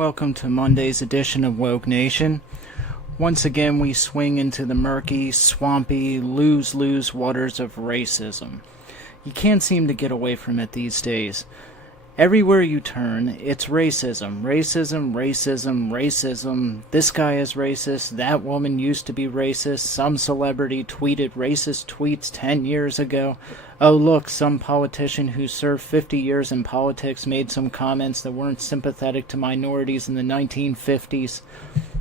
Welcome to Monday's edition of Woke Nation. Once again, we swing into the murky, swampy, lose-lose waters of racism. You can't seem to get away from it these days. Everywhere you turn, it's racism. Racism, racism, racism. This guy is racist. That woman used to be racist. Some celebrity tweeted racist tweets 10 years ago. Oh, look, some politician who served 50 years in politics made some comments that weren't sympathetic to minorities in the 1950s.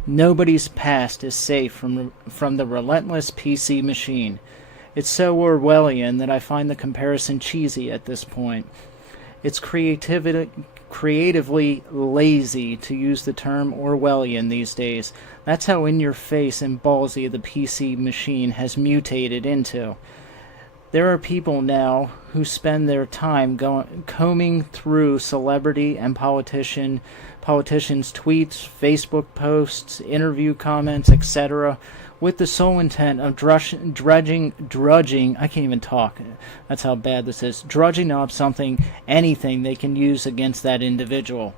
Nobody's past is safe from the relentless PC machine. It's so Orwellian that I find the comparison cheesy at this point. It's creatively lazy to use the term Orwellian these days. That's how in-your-face and ballsy the PC machine has mutated into. There are people now who spend their time combing through celebrity and politicians' tweets, Facebook posts, interview comments, etc., with the sole intent of drudging, I can't even talk, that's how bad this is, drudging up anything they can use against that individual.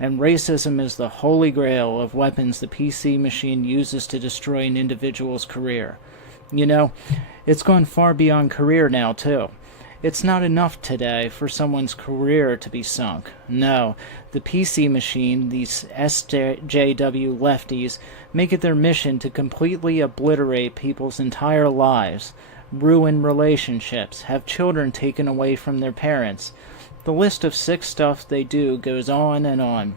And racism is the holy grail of weapons the PC machine uses to destroy an individual's career. You know, it's gone far beyond career now, too. It's not enough today for someone's career to be sunk. No, the PC machine, these SJW lefties, make it their mission to completely obliterate people's entire lives, ruin relationships, have children taken away from their parents. The list of sick stuff they do goes on and on.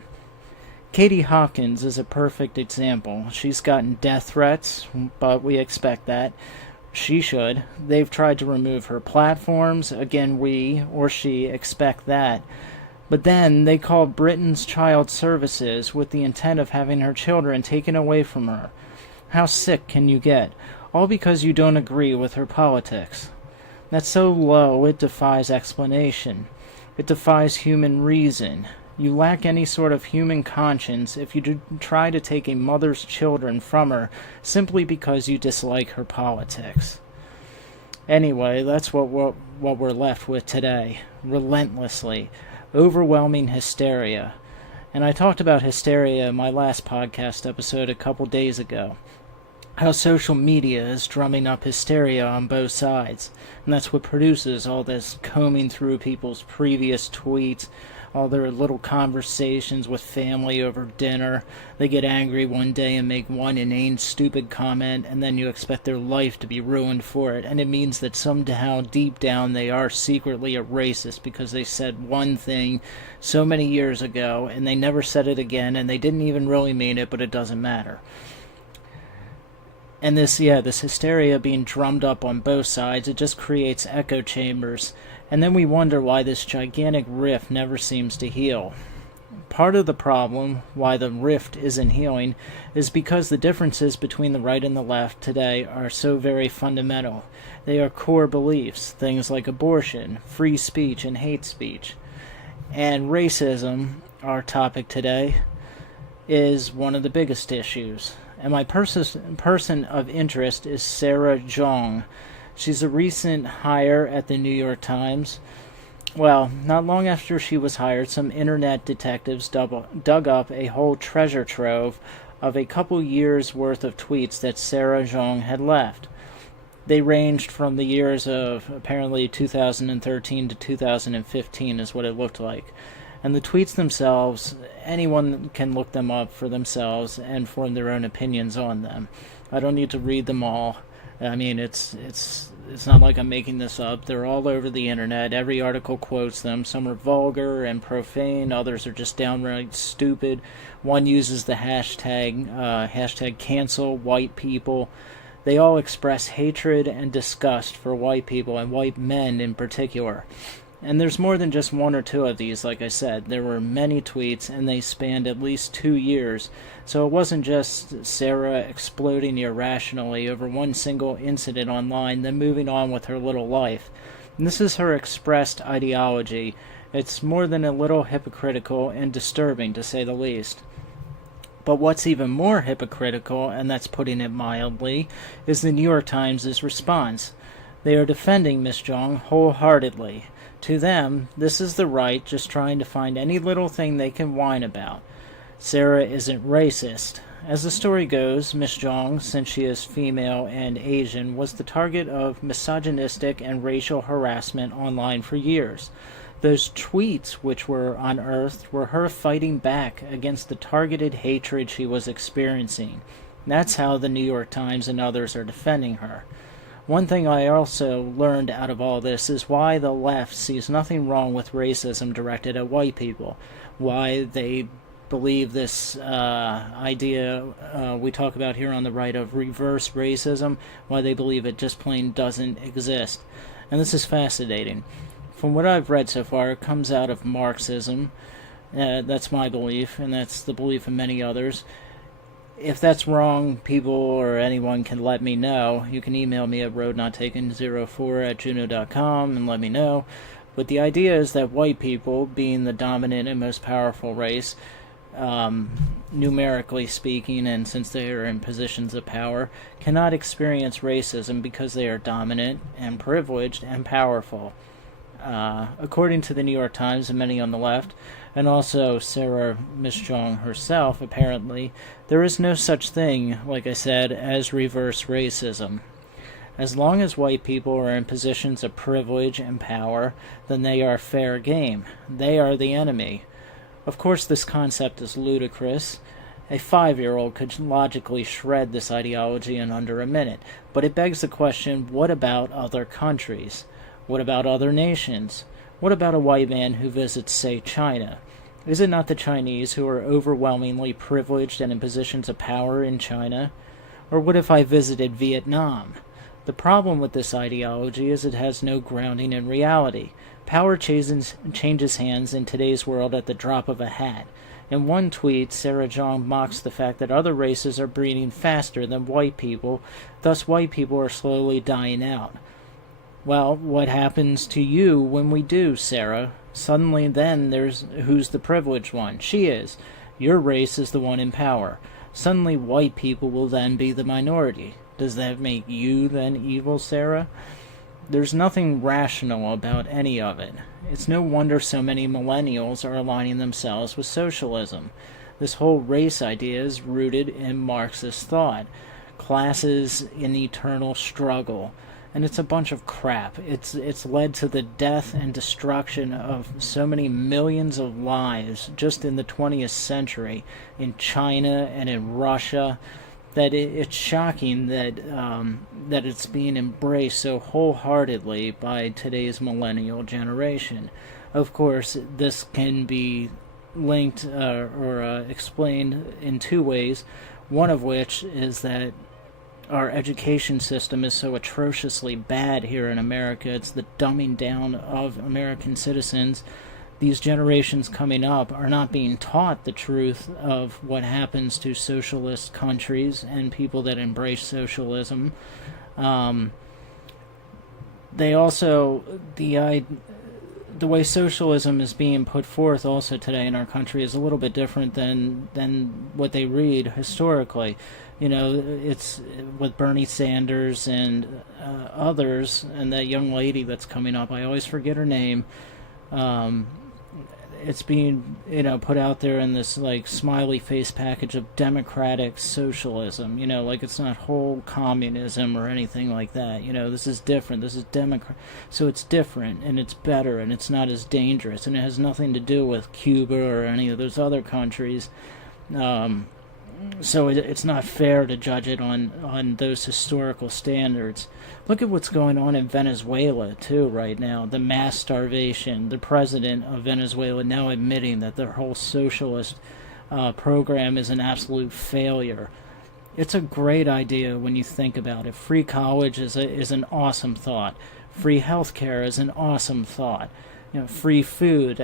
Katie Hopkins is a perfect example. She's gotten death threats, but we expect that. She should. They've tried to remove her platforms. Again, we, or she, expect that. But then they called Britain's Child Services with the intent of having her children taken away from her. How sick can you get? All because you don't agree with her politics. That's so low it defies explanation. It defies human reason. You lack any sort of human conscience if you try to take a mother's children from her simply because you dislike her politics. Anyway, that's what we're left with today. Relentlessly. Overwhelming hysteria. And I talked about hysteria in my last podcast episode a couple days ago. How social media is drumming up hysteria on both sides. And that's what produces all this combing through people's previous tweets, all their little conversations with family over dinner. They get angry one day and make one inane, stupid comment, and then you expect their life to be ruined for it. And it means that somehow deep down they are secretly a racist because they said one thing so many years ago, and they never said it again, and they didn't even really mean it, but it doesn't matter. And this hysteria being drummed up on both sides, it just creates echo chambers. And then we wonder why this gigantic rift never seems to heal. Part of the problem, why the rift isn't healing, is because the differences between the right and the left today are so very fundamental. They are core beliefs, things like abortion, free speech, and hate speech. And racism, our topic today, is one of the biggest issues. And my person of interest is Sarah Jeong. She's a recent hire at the New York Times. Well, not long after she was hired, some internet detectives dug up a whole treasure trove of a couple years' worth of tweets that Sarah Jeong had left. They ranged from the years of apparently 2013 to 2015 is what it looked like. And the tweets themselves, anyone can look them up for themselves and form their own opinions on them. I don't need to read them all. I mean, it's not like I'm making this up. They're all over the internet. Every article quotes them. Some are vulgar and profane. Others are just downright stupid. One uses the hashtag cancel white people. They all express hatred and disgust for white people and white men in particular. And there's more than just one or two of these, like I said. There were many tweets, and they spanned at least 2 years. So it wasn't just Sarah exploding irrationally over one single incident online, then moving on with her little life. And this is her expressed ideology. It's more than a little hypocritical and disturbing, to say the least. But what's even more hypocritical, and that's putting it mildly, is the New York Times' response. They are defending Miss Jeong wholeheartedly. To them, this is the right just trying to find any little thing they can whine about. Sarah isn't racist. As the story goes, Miss Jeong, since she is female and Asian, was the target of misogynistic and racial harassment online for years. Those tweets, which were unearthed, were her fighting back against the targeted hatred she was experiencing. That's how the New York Times and others are defending her. One thing I also learned out of all this is why the left sees nothing wrong with racism directed at white people, why they believe this idea we talk about here on the right of reverse racism, why they believe it just plain doesn't exist. And this is fascinating. From what I've read so far, it comes out of Marxism. That's my belief, and that's the belief of many others. If that's wrong, people or anyone can let me know. You can email me at roadnottaken04@juno.com and let me know. But the idea is that white people, being the dominant and most powerful race, numerically speaking, and since they are in positions of power, cannot experience racism because they are dominant and privileged and powerful. According to the New York Times and many on the left, and also Sarah Miss Jeong herself, apparently, there is no such thing, like I said, as reverse racism. As long as white people are in positions of privilege and power, then they are fair game. They are the enemy. Of course, this concept is ludicrous. A 5-year-old could logically shred this ideology in under a minute, but it begs the question, what about other countries? What about other nations? What about a white man who visits, say, China? Is it not the Chinese who are overwhelmingly privileged and in positions of power in China? Or what if I visited Vietnam? The problem with this ideology is it has no grounding in reality. Power changes hands in today's world at the drop of a hat. In one tweet, Sarah Jeong mocks the fact that other races are breeding faster than white people, thus white people are slowly dying out. Well, what happens to you when we do, Sarah? Suddenly then there's who's the privileged one? She is. Your race is the one in power. Suddenly white people will then be the minority. Does that make you then evil, Sarah? There's nothing rational about any of it. It's no wonder so many millennials are aligning themselves with socialism. This whole race idea is rooted in Marxist thought. Classes in eternal struggle. And it's a bunch of crap. It's led to the death and destruction of so many millions of lives just in the 20th century in China and in Russia that it's shocking that that it's being embraced so wholeheartedly by today's millennial generation. Of course, this can be linked or explained in two ways, one of which is that our education system is so atrociously bad here in America. It's the dumbing down of American citizens. These generations coming up are not being taught the truth of what happens to socialist countries and people that embrace socialism. They also, the way socialism is being put forth also today in our country is a little bit different than what they read historically. You know, it's with Bernie Sanders and others, and that young lady that's coming up. I always forget her name. It's being, put out there in this, like, smiley face package of democratic socialism. Like it's not whole communism or anything like that. This is different. This is democrat. So it's different, and it's better, and it's not as dangerous, and it has nothing to do with Cuba or any of those other countries. So it's not fair to judge it on those historical standards. Look at what's going on in Venezuela, too, right now. The mass starvation. The president of Venezuela now admitting that their whole socialist program is an absolute failure. It's a great idea when you think about it. Free college is an awesome thought. Free healthcare is an awesome thought. Free food,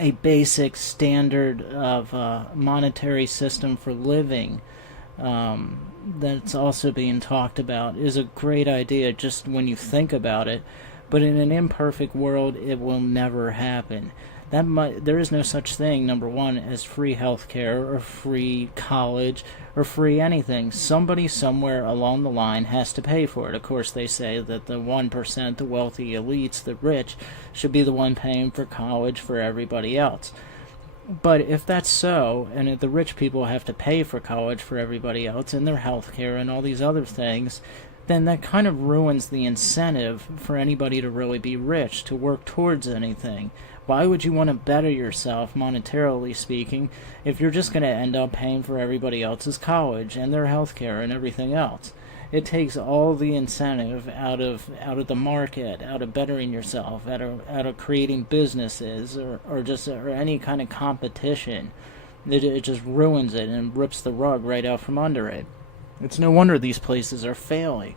a basic standard of monetary system for living that's also being talked about is a great idea just when you think about it, but in an imperfect world it will never happen. There is no such thing, number one, as free healthcare or free college or free anything. Somebody somewhere along the line has to pay for it. Of course, they say that the 1%, the wealthy elites, the rich, should be the one paying for college for everybody else. But if that's so, and if the rich people have to pay for college for everybody else and their health care and all these other things, then that kind of ruins the incentive for anybody to really be rich, to work towards anything. Why would you want to better yourself, monetarily speaking, if you're just going to end up paying for everybody else's college and their health care and everything else? It takes all the incentive out of the market, out of bettering yourself, out of creating businesses or any kind of competition. It just ruins it and rips the rug right out from under it. It's no wonder these places are failing.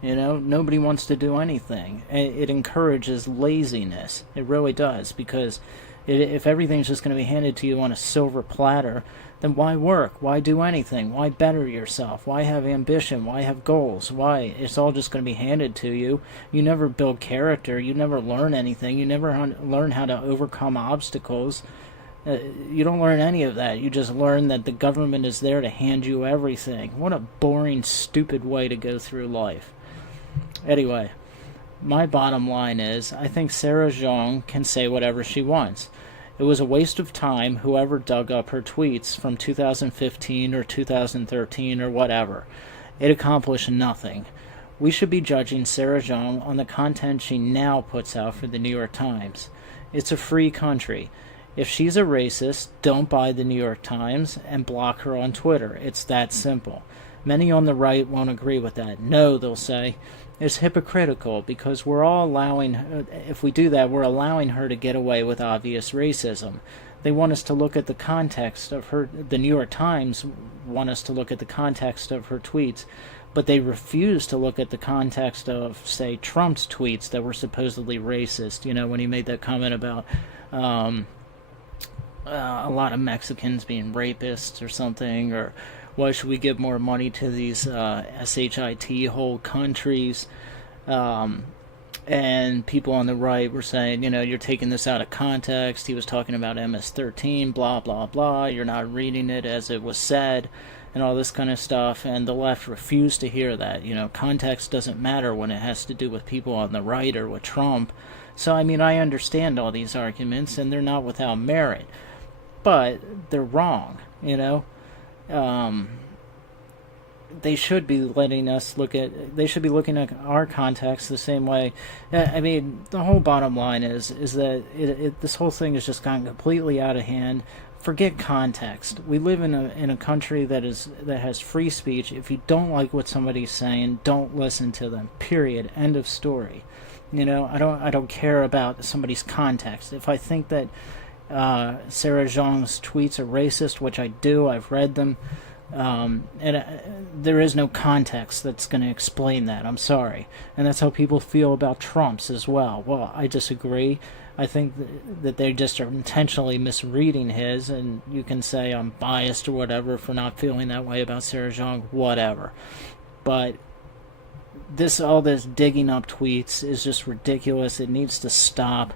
Nobody wants to do anything. It encourages laziness. It really does, because if everything's just going to be handed to you on a silver platter, then why work? Why do anything? Why better yourself? Why have ambition? Why have goals? Why? It's all just going to be handed to you. You never build character. You never learn anything. You never learn how to overcome obstacles. You don't learn any of that. You just learn that the government is there to hand you everything. What a boring, stupid way to go through life. Anyway, my bottom line is, I think Sarah Jeong can say whatever she wants. It was a waste of time, whoever dug up her tweets from 2015 or 2013 or whatever. It accomplished nothing. We should be judging Sarah Jeong on the content she now puts out for the New York Times. It's a free country. If she's a racist, don't buy the New York Times and block her on Twitter. It's that simple. Many on the right won't agree with that. No, they'll say. It's hypocritical, because we're all allowing, if we do that, we're allowing her to get away with obvious racism. They want us to look at the context of the New York Times want us to look at the context of her tweets, but they refuse to look at the context of, say, Trump's tweets that were supposedly racist. When he made that comment about a lot of Mexicans being rapists or something, or why should we give more money to these SHIT whole countries? And people on the right were saying, you're taking this out of context. He was talking about MS-13, blah, blah, blah. You're not reading it as it was said, and all this kind of stuff. And the left refused to hear that. Context doesn't matter when it has to do with people on the right or with Trump. So, I understand all these arguments, and they're not without merit. But they're wrong, they should be letting us they should be looking at our context the same way. The whole bottom line is that this whole thing has just gotten completely out of hand. Forget context. We live in a country that has free speech. If you don't like what somebody's saying, don't listen to them. Period. End of story. I don't care about somebody's context. If I think that Sarah Jeong's tweets are racist, which I do, I've read them, there is no context that's going to explain that. I'm sorry. And that's how people feel about Trump's as well. Well, I disagree. I think that they just are intentionally misreading his, and you can say I'm biased or whatever for not feeling that way about Sarah Jeong, whatever. But all this digging up tweets is just ridiculous. It needs to stop.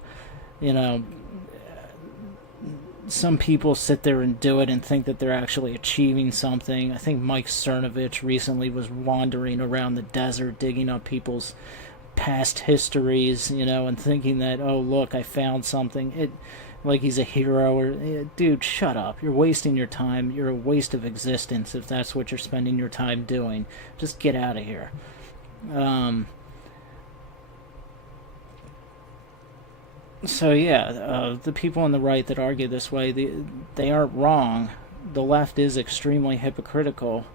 Some people sit there and do it and think that they're actually achieving something. I think Mike Cernovich recently was wandering around the desert digging up people's past histories, and thinking that, oh, look, I found something. Like he's a hero. Dude, shut up. You're wasting your time. You're a waste of existence if that's what you're spending your time doing. Just get out of here. So yeah, the people on the right that argue this way, they aren't wrong. The left is extremely hypocritical.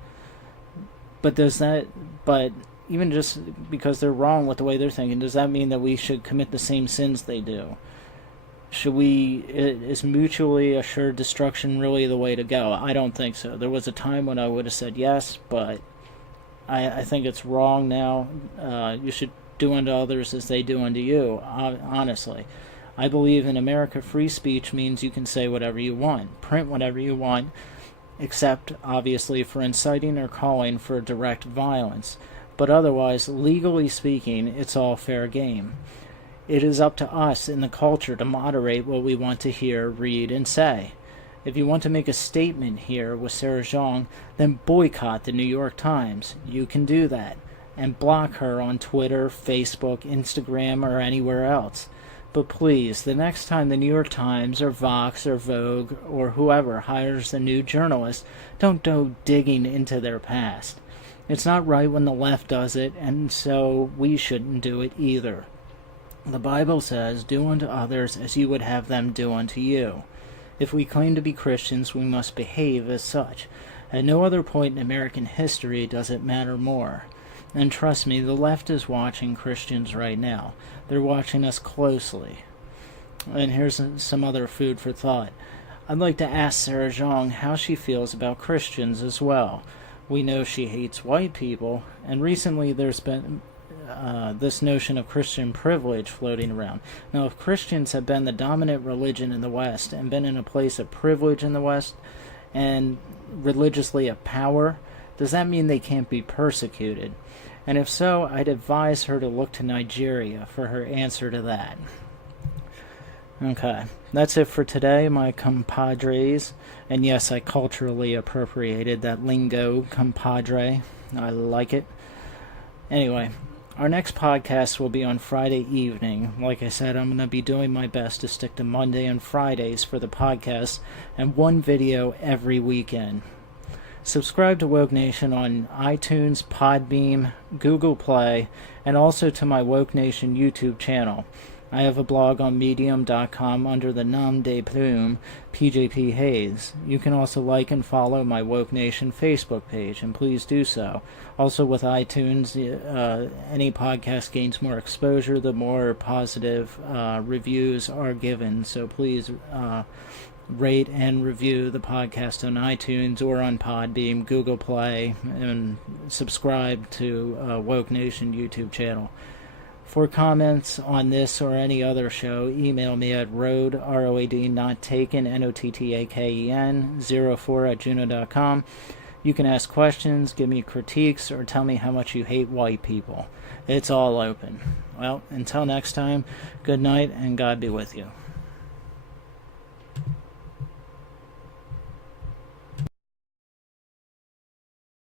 But even just because they're wrong with the way they're thinking, does that mean that we should commit the same sins they do? Is mutually assured destruction really the way to go? I don't think so. There was a time when I would have said yes, but I think it's wrong now. You should do unto others as they do unto you, honestly. I believe in America free speech means you can say whatever you want, print whatever you want, except, obviously, for inciting or calling for direct violence. But otherwise, legally speaking, it's all fair game. It is up to us in the culture to moderate what we want to hear, read, and say. If you want to make a statement here with Sarah Jeong, then boycott the New York Times. You can do that. And block her on Twitter, Facebook, Instagram, or anywhere else. But please, the next time the New York Times or Vox or Vogue or whoever hires a new journalist, don't go digging into their past. It's not right when the left does it, and so we shouldn't do it either. The Bible says, "Do unto others as you would have them do unto you." If we claim to be Christians, we must behave as such. At no other point in American history does it matter more. And trust me, the left is watching Christians right now. They're watching us closely. And here's some other food for thought. I'd like to ask Sarah Jeong how she feels about Christians as well. We know she hates white people, and recently there's been this notion of Christian privilege floating around. Now, if Christians have been the dominant religion in the West and been in a place of privilege in the West and religiously of power, does that mean they can't be persecuted? And if so, I'd advise her to look to Nigeria for her answer to that. Okay, that's it for today, my compadres. And yes, I culturally appropriated that lingo, compadre. I like it. Anyway, our next podcast will be on Friday evening. Like I said, I'm going to be doing my best to stick to Monday and Fridays for the podcast and one video every weekend. Subscribe to Woke Nation on iTunes, Podbeam, Google Play, and also to my Woke Nation YouTube channel. I have a blog on medium.com under the nom de plume, PJP Hayes. You can also like and follow my Woke Nation Facebook page, and please do so. Also with iTunes, any podcast gains more exposure the more positive reviews are given. So please rate and review the podcast on iTunes or on Podbeam, Google Play, and subscribe to Woke Nation YouTube channel. For comments on this or any other show, email me at road, R-O-A-D, not taken, N-O-T-T-A-K-E-N, 04 @juno.com. You can ask questions, give me critiques, or tell me how much you hate white people. It's all open. Well, until next time, good night and God be with you.